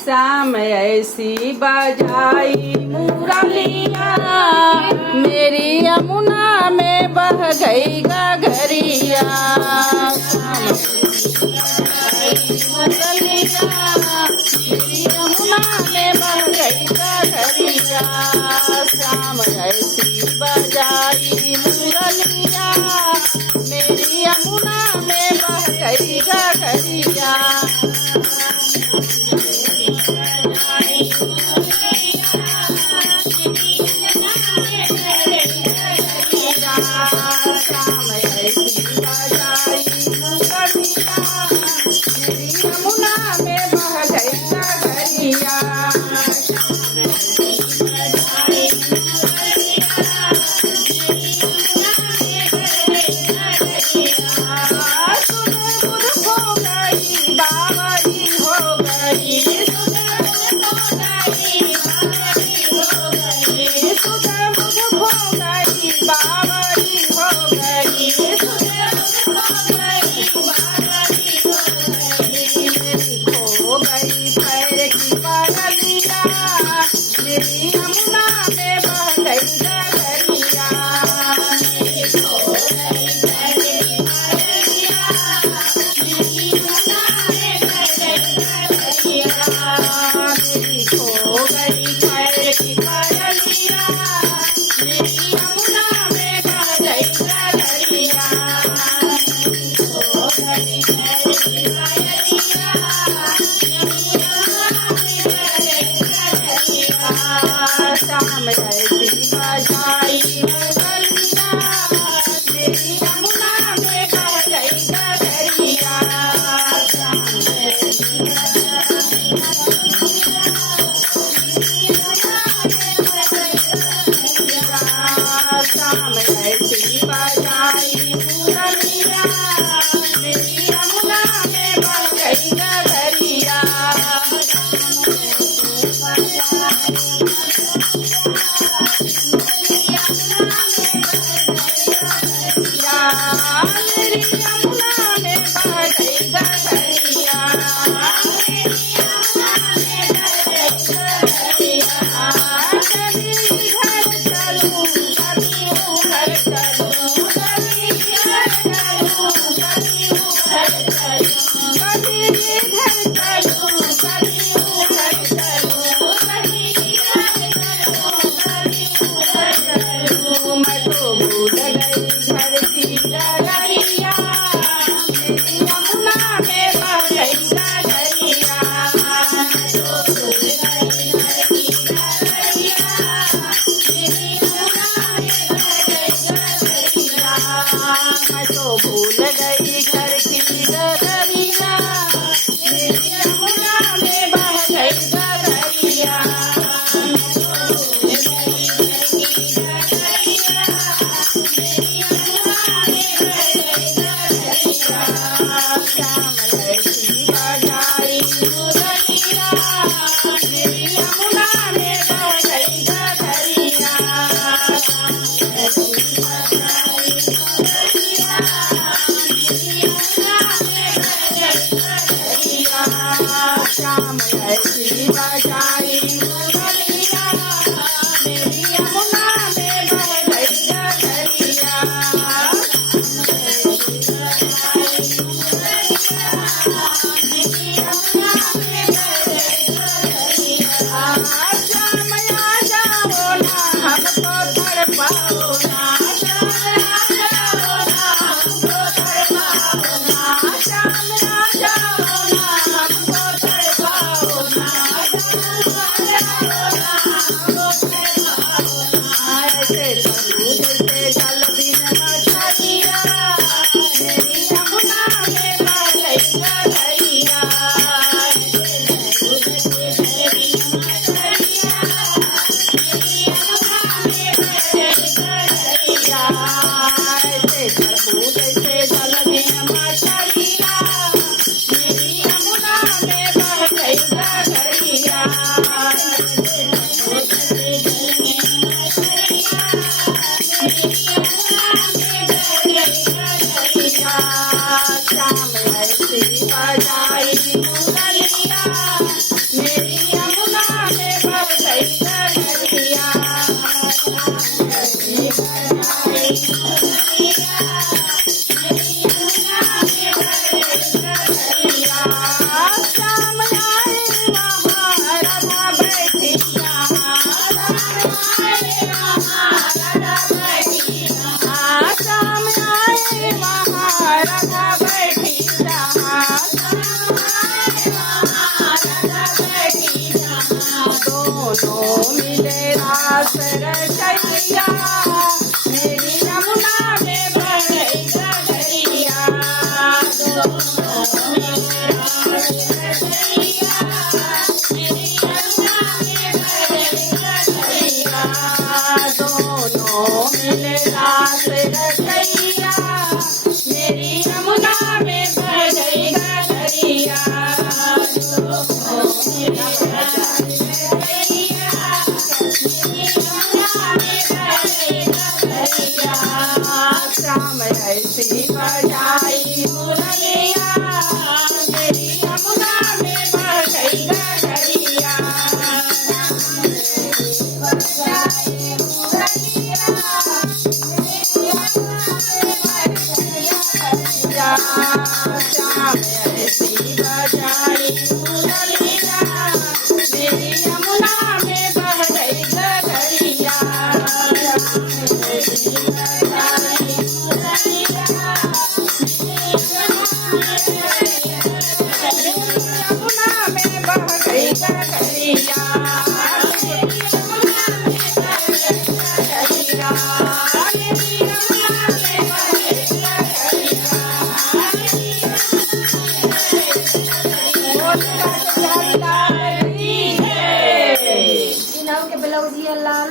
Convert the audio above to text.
शाम ऐसी बजाई मुरलिया मेरी यमुना में बह गई गगरिया। मुरलिया मेरी यमुना में बह गई गगरिया। शाम ऐसी बजाई मुरलिया मेरी यमुना में बह गई गगरिया। शाम ऐसी बजाई मुरलिया मेरी यमुना में बह गई गगरिया। शाम ऐसी बजाई मुरलिया मेरी यमुना में बह गई गगरिया। मेरी यमुना में बह गई गगरिया। कभी इधर चलूं कभी उधर चलूं, कभी इधर चलूं कभी उधर चलूं, कभी इधर चलूं कभी उधर चलूं, कभी इधर चलूं कभी उधर चलूं। मैं तो भूल गई घर की डगरिया मेरी यमुना में बह गई गगरिया। मैं तो भूल गई घर की डगरिया मेरी यमुना में बह गई गगरिया। शाम ऐसी बजाई मुरलिया मेरी यमुना में बह गई गगरिया। शाम ऐसी बजाई मुरलिया मेरी यमुना में बह गई गगरिया। श्याम आ जाओ ना हमको तड़पाओ ना, श्याम आ जाओ ना हमको तड़पाओ ना, श्याम आ जाओ ना हमको तड़पाओ ना। श्याम ऐसी बजाई मुरलिया मेरी यमुना में बह गई गगरिया बजाई मुरलिया मेरी यमुना में बह गई गगरिया श्याम ऐसी बजाई मुरलिया मेरी यमुना में बह गई गगरिया यमुना में बह गई गगरिया के ब्लाउज ये लाल